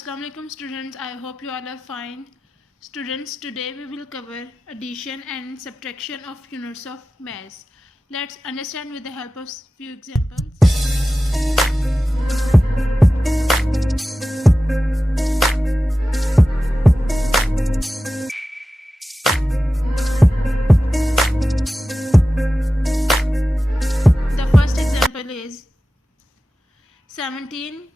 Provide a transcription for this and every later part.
Assalamu alaikum students. I hope you all are fine. Students, today we will cover addition and subtraction of units of mass. Let's understand with the help of few examples. The first example is 17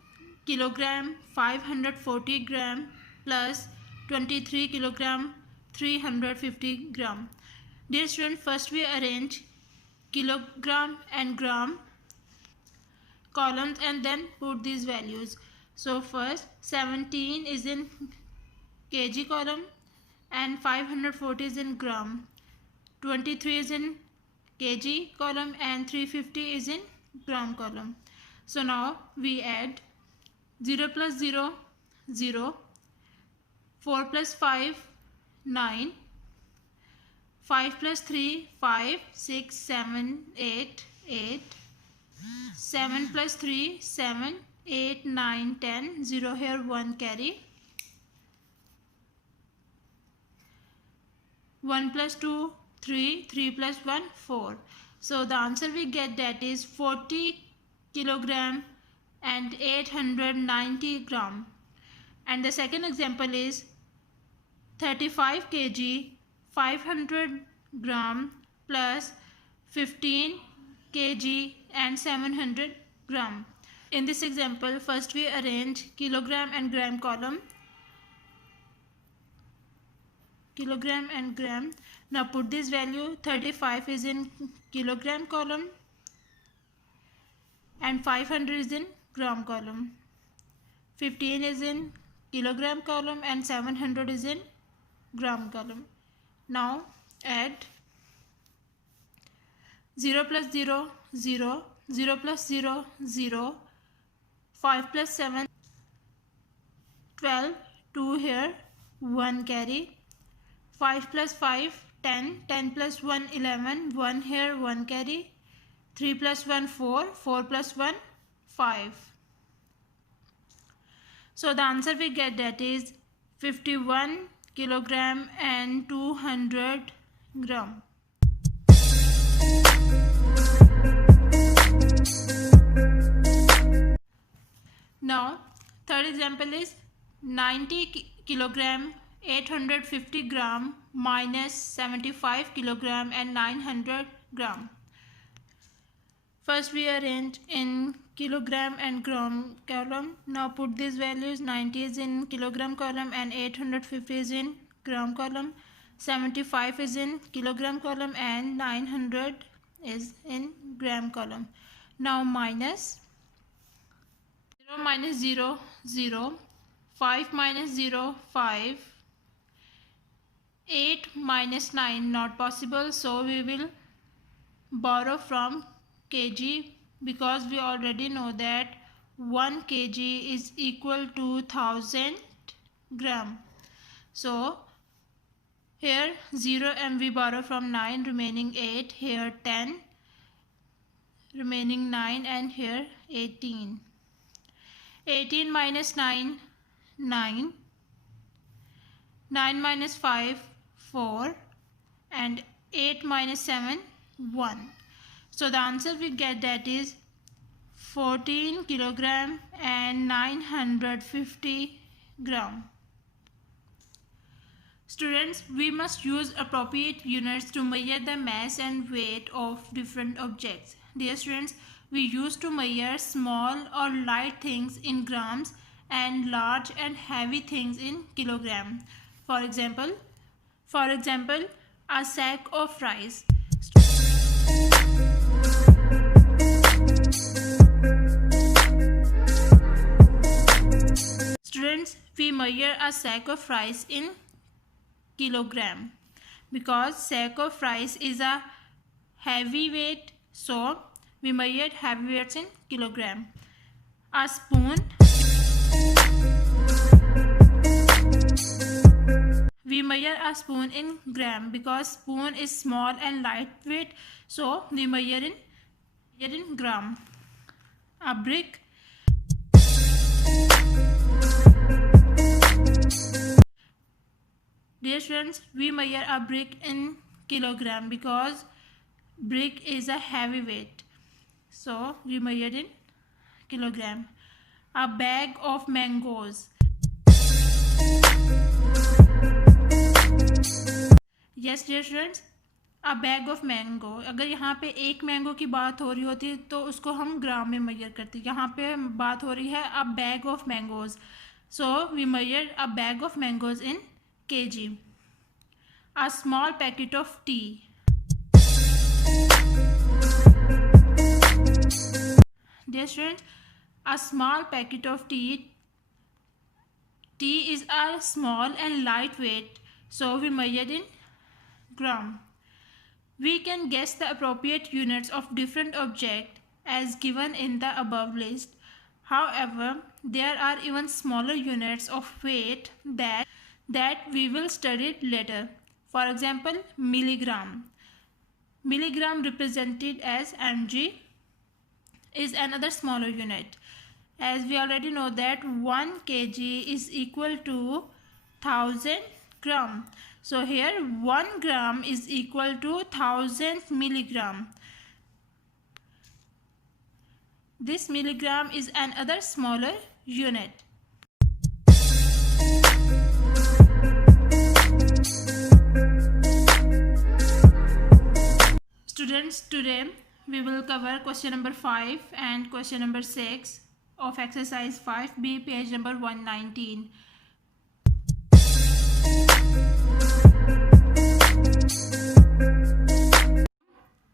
kilogram 540 gram plus 23 kilogram 350 gram. Dear student, first we arrange kilogram and gram columns and then put these values. So first 17 is in kg column and 540 is in gram, 23 is in kg column and 350 is in gram column. So now we add 0 plus 0, 0, 4 plus 5, 9, 5 plus 3, 5, 6, 7, 8, 8, 7 plus 3, 7, 8, 9, 10, 0 here, 1 carry, 1 plus 2, 3, 3 plus 1, 4. So the answer we get, that is 40 kilogram and 890 gram. And the second example is 35 kg 500 gram plus 15 kg and 700 gram. In this example, first we arrange kilogram and gram column. Kilogram and gram. Now put this value. 35 is in kilogram column and 500 is in gram column, 15 is in kilogram column and 700 is in gram column. Now add 0 plus 0, 0, 0 plus 0, 0, 5 plus 7, 12, 2 here, 1 carry, 5 plus 5, 10, 10 plus 1, 11, 1 here, 1 carry, 3 plus 1, 4, 4 plus 1, 5. So the answer we get, that is 51 kilogram and 200 gram. Now third example is 90 kilogram 850 gram minus 75 kilogram and 900 gram. First we arrange in kilogram and gram column. Now put these values. 90 is in kilogram column and 850 is in gram column. 75 is in kilogram column and 900 is in gram column. Now minus 0 minus 0, 0, 5 minus 0, 5, 8 minus 9 not possible, so we will borrow from kg, because we already know that 1 kg is equal to 1000 gram. So here 0 and we borrow from 9, remaining 8, here 10, remaining 9, and here 18. 18 minus 9, 9, 9 minus 5, 4, and 8 minus 7, 1. So the answer we get, that is 14 kilogram and 950 gram. Students, we must use appropriate units to measure the mass and weight of different objects. Dear students, we used to measure small or light things in grams and large and heavy things in kilogram. For example, a sack of rice. Students, we measure a sack of rice in kilogram because sack of rice is a heavy weight, so we measured heavy weights in kilogram. A spoon, we measure a spoon in gram because spoon is small and lightweight, so we measure in gram. A brick, Dear students, we measure a brick in kilogram because brick is a heavy weight. So we measure in kilogram. A bag of mangoes. Yes dear students, a bag of mango. अगर यहाँ पे एक mango की बात हो रही होती तो उसको हम ग्राम में मेजर करते. यहाँ पे बात हो रही है a bag of mangoes. So we measure a bag of mangoes in kg. A small packet of tea. Dear students, a small packet of tea. Tea is a small and lightweight, so we measure in gram. We can guess the appropriate units of different objects as given in the above list. However, there are even smaller units of weight that we will study later. For example, milligram. Milligram represented as mg is another smaller unit. As we already know that 1 kg is equal to 1000 gram. So here 1 gram is equal to 1000 milligram. This milligram is another smaller unit. Students, today we will cover question number 5 and question number 6 of exercise 5B, page number 119.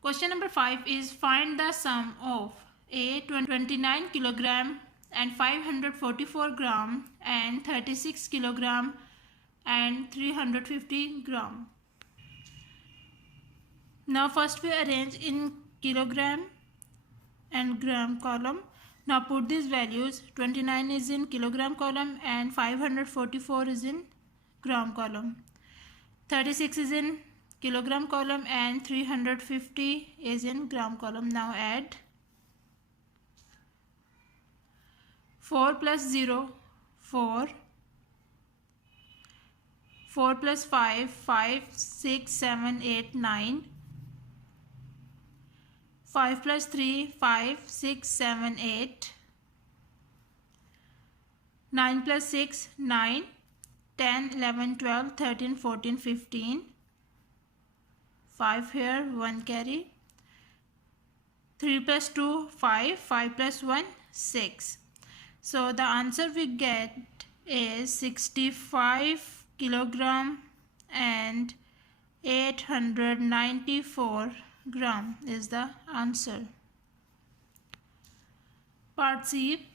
Question number 5 is find the sum of A 29 kilogram and 544 gram and 36 kilogram and 350 gram. Now first we arrange in kilogram and gram column. Now put these values. 29 is in kilogram column and 544 is in gram column. 36 is in kilogram column and 350 is in gram column. Now add 4 plus 0, 4. 4 plus 5, 5, 6, 7, 8, 9. 5 plus 3, 5, 6, 7, 8. 9 plus 6, 9. 10, 11, 12, 13, 14, 15. 5 here, 1 carry. 3 plus 2, 5. 5 plus 1, 6. So the answer we get is 65 kilogram and 894 gram is the answer. Part C,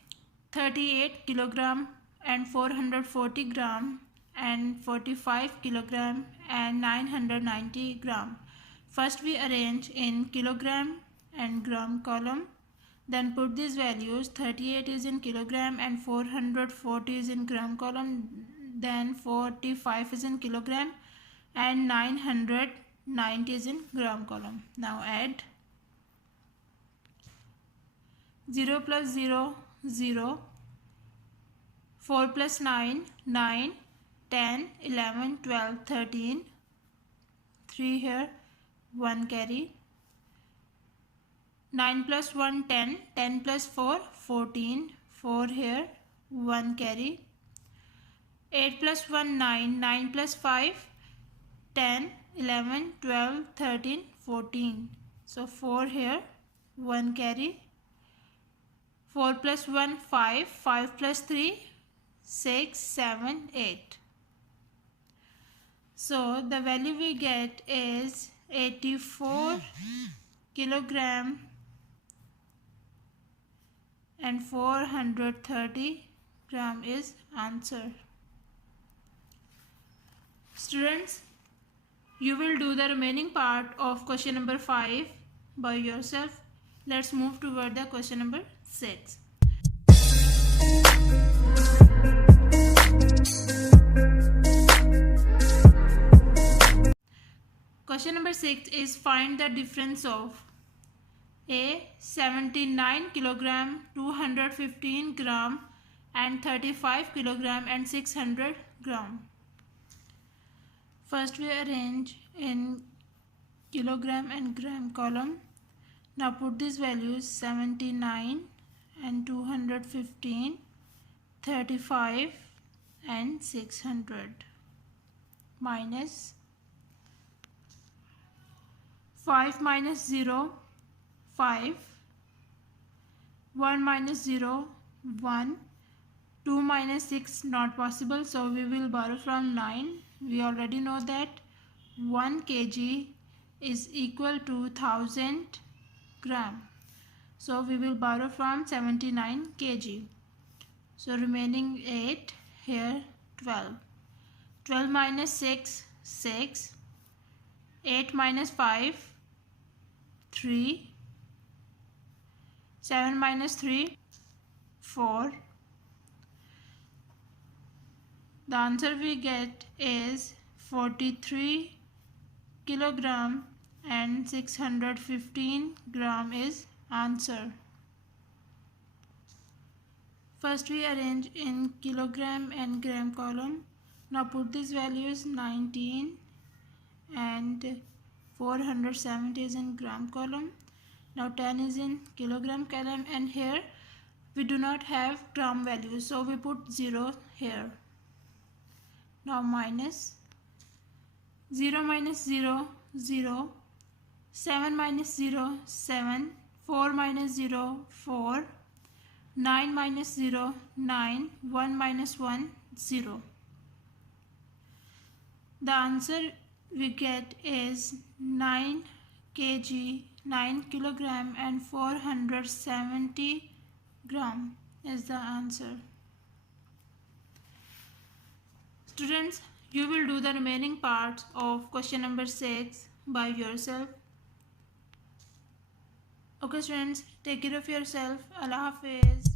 38 kilogram and 440 gram and 45 kilogram and 990 gram. First we arrange in kilogram and gram column. Then put these values. 38 is in kilogram and 440 is in gram column. Then 45 is in kilogram and 990 is in gram column. Now add 0 plus 0, 0. 4 plus 9, 9. 10, 11, 12, 13. 3 here, 1 carry. 9 plus 1, 10. 10 plus 4, 14. 4 here, 1 carry. 8 plus 1, 9. 9 plus 5, 10. 11, 12, 13, 14. So 4 here, 1 carry. 4 plus 1, 5. 5 plus 3, 6, 7, 8. So the value we get is 84 kilogram and 430 gram is answer. Students, you will do the remaining part of question number 5 by yourself. Let's move toward the question number 6. Question number 6 is find the difference of A 79 kilogram, 215 gram and 35 kilogram and 600 gram. First we arrange in kilogram and gram column. Now put these values 79 and 215, 35 and 600, minus 5 minus 0, 5, 1 minus 0, 1, 2 minus 6 not possible, so we will borrow from 9. We already know that 1 kg is equal to 1000 gram. So we will borrow from 79 kg. So remaining 8, here 12. 12 minus 6, 6. 8 minus 5, 3. 7 minus 3, 4. The answer we get is 43 kilogram and 615 gram is answer. First we arrange in kilogram and gram column. Now put these values 19 and 470 is in gram column. Now 10 is in kilogram column, and here we do not have gram value, so we put 0 here. Now minus 0 minus 0, 0, 7 minus 0, 7, 4 minus 0, 4, 9 minus 0, 9, 1 minus 1, 0. The answer we get is 9 kg, 9 kilogram and 470 gram is the answer. Students, you will do the remaining parts of question number 6 by yourself. Okay students, take care of yourself. Allah Hafiz.